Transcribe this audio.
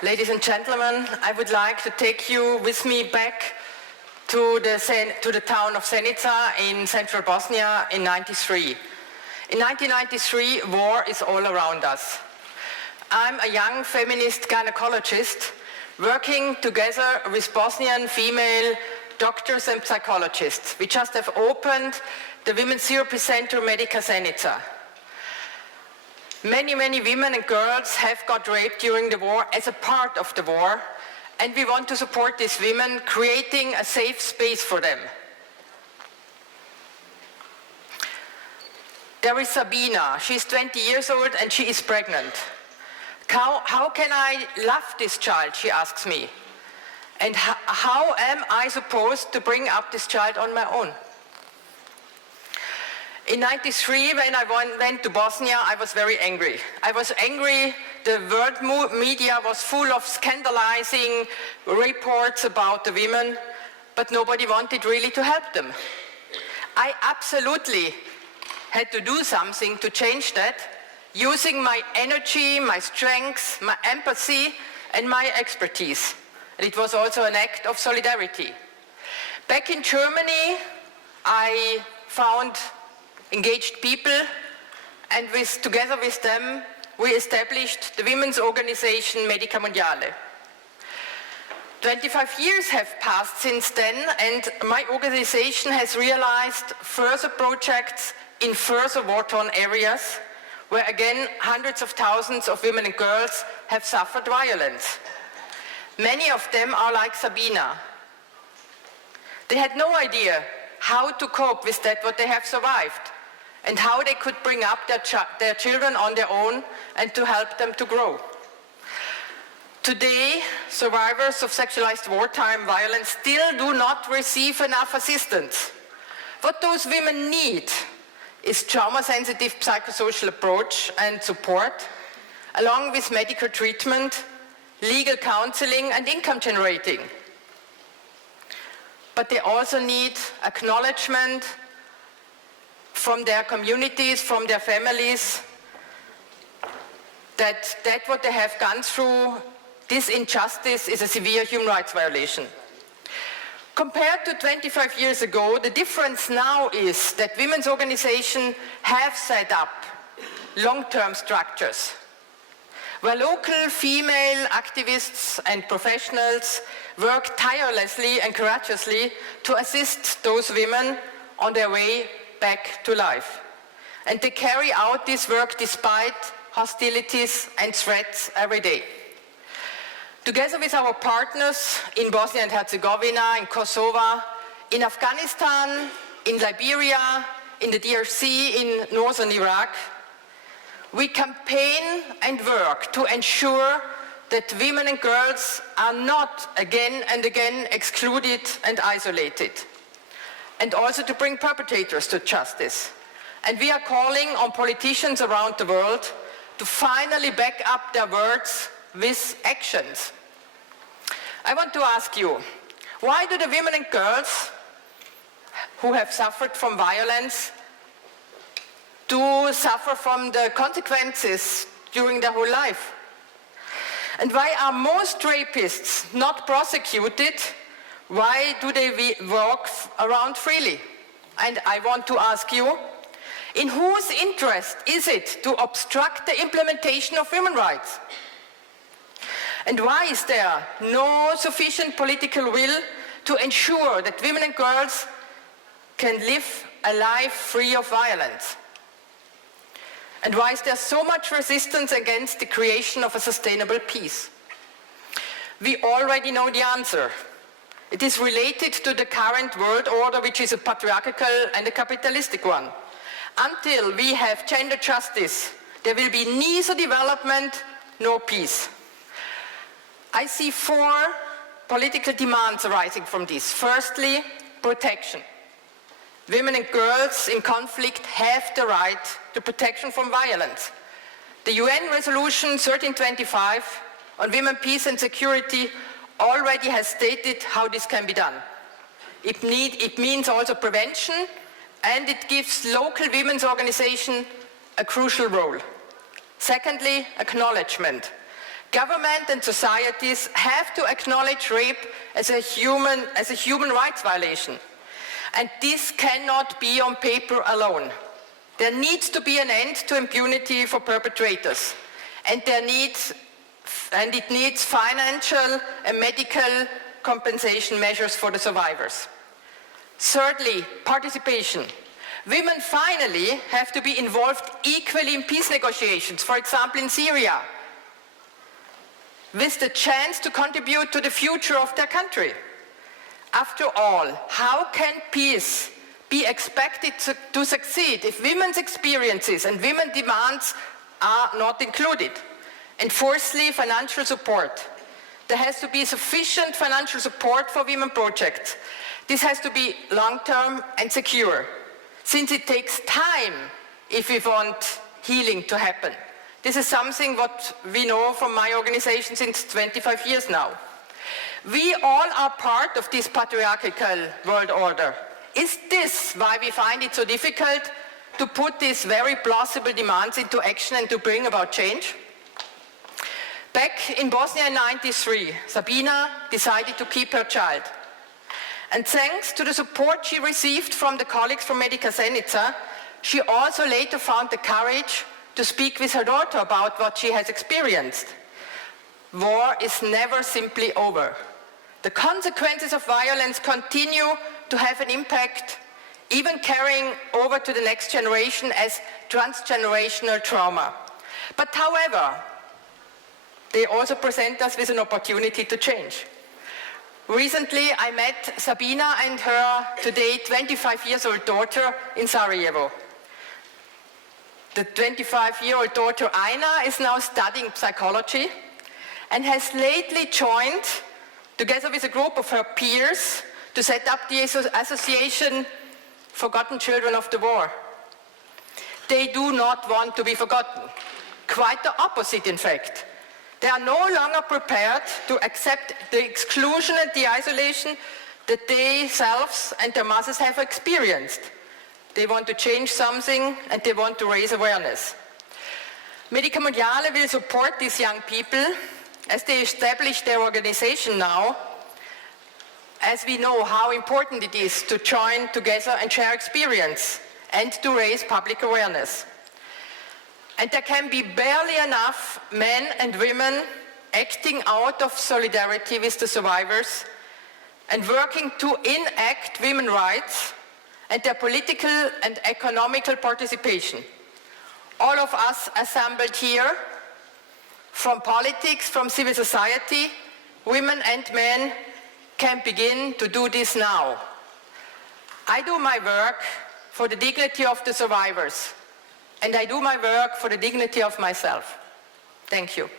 Ladies and gentlemen, I would like to take you with me back to the town of Zenica in central Bosnia in 1993. In 1993, war is all around us. I'm a young feminist gynecologist working together with Bosnian female doctors and psychologists. We just have opened the Women's Therapy Center Medica Zenica. Many women and girls have got raped during the war as a part of the war, and we want to support these women, creating a safe space for them. There is Sabina. She's 20 years old and she is pregnant. How can I love this child, she asks me. And how am I supposed to bring up this child on my own? In 1993, when I went to Bosnia, I was very angry. I was angry. The world media was full of scandalizing reports about the women, but nobody wanted really to help them. I absolutely had to do something to change that, using my energy, my strengths, my empathy, and my expertise. And it was also an act of solidarity. Back in Germany, I found engaged people, and together with them, we established the women's organization Medica Mondiale. 25 years have passed since then, and my organization has realized further projects in further war-torn areas, where again, hundreds of thousands of women and girls have suffered violence. Many of them are like Sabina. They had no idea how to cope with that, what they have survived, and how they could bring up their children on their own and to help them to grow. Today, survivors of sexualized wartime violence still do not receive enough assistance. What those women need is trauma-sensitive psychosocial approach and support, along with medical treatment, legal counseling, and income generating. But they also need acknowledgement from their communities, from their families, that what they have gone through, this injustice, is a severe human rights violation. Compared to 25 years ago, the difference now is that women's organizations have set up long-term structures where local female activists and professionals work tirelessly and courageously to assist those women on their way back to life. And they carry out this work despite hostilities and threats every day. Together with our partners in Bosnia and Herzegovina, in Kosovo, in Afghanistan, in Liberia, in the DRC, in northern Iraq, we campaign and work to ensure that women and girls are not again and again excluded and isolated, and also to bring perpetrators to justice. And we are calling on politicians around the world to finally back up their words with actions. I want to ask you, why do the women and girls who have suffered from violence do suffer from the consequences during their whole life? And why are most rapists not prosecuted? Why do they walk around freely? And I want to ask you, in whose interest is it to obstruct the implementation of women's rights? And why is there no sufficient political will to ensure that women and girls can live a life free of violence? And why is there so much resistance against the creation of a sustainable peace? We already know the answer. It is related to the current world order, which is a patriarchal and a capitalistic one. Until we have gender justice, there will be neither development nor peace. I see 4 political demands arising from this. Firstly, protection. Women and girls in conflict have the right to protection from violence. The UN Resolution 1325 on women, peace and security already has stated how this can be done. It means also prevention, and it gives local women's organizations a crucial role. Secondly, acknowledgement. Government and societies have to acknowledge rape as a human rights violation. And this cannot be on paper alone. There needs to be an end to impunity for perpetrators. And it needs financial and medical compensation measures for the survivors. Thirdly, participation. Women finally have to be involved equally in peace negotiations, for example in Syria, with the chance to contribute to the future of their country. After all, how can peace be expected to succeed if women's experiences and women's demands are not included? And fourthly, financial support. There has to be sufficient financial support for women projects. This has to be long-term and secure, since it takes time if we want healing to happen. This is something what we know from my organization since 25 years now. We all are part of this patriarchal world order. Is this why we find it so difficult to put these very plausible demands into action and to bring about change? Back in Bosnia in 1993, Sabina decided to keep her child. And thanks to the support she received from the colleagues from Medica Zenica, she also later found the courage to speak with her daughter about what she has experienced. War is never simply over. The consequences of violence continue to have an impact, even carrying over to the next generation as transgenerational trauma. But however, they also present us with an opportunity to change. Recently, I met Sabina and her today 25-year-old daughter in Sarajevo. The 25-year-old daughter Aina is now studying psychology and has lately joined, together with a group of her peers, to set up the Association Forgotten Children of the War. They do not want to be forgotten. Quite the opposite, in fact. They are no longer prepared to accept the exclusion and the isolation that they themselves and their mothers have experienced. They want to change something and they want to raise awareness. Medica Mondiale will support these young people as they establish their organization now, as we know how important it is to join together and share experience and to raise public awareness. And there can be barely enough men and women acting out of solidarity with the survivors and working to enact women's rights and their political and economical participation. All of us assembled here, from politics, from civil society, women and men, can begin to do this now. I do my work for the dignity of the survivors, and I do my work for the dignity of myself. Thank you.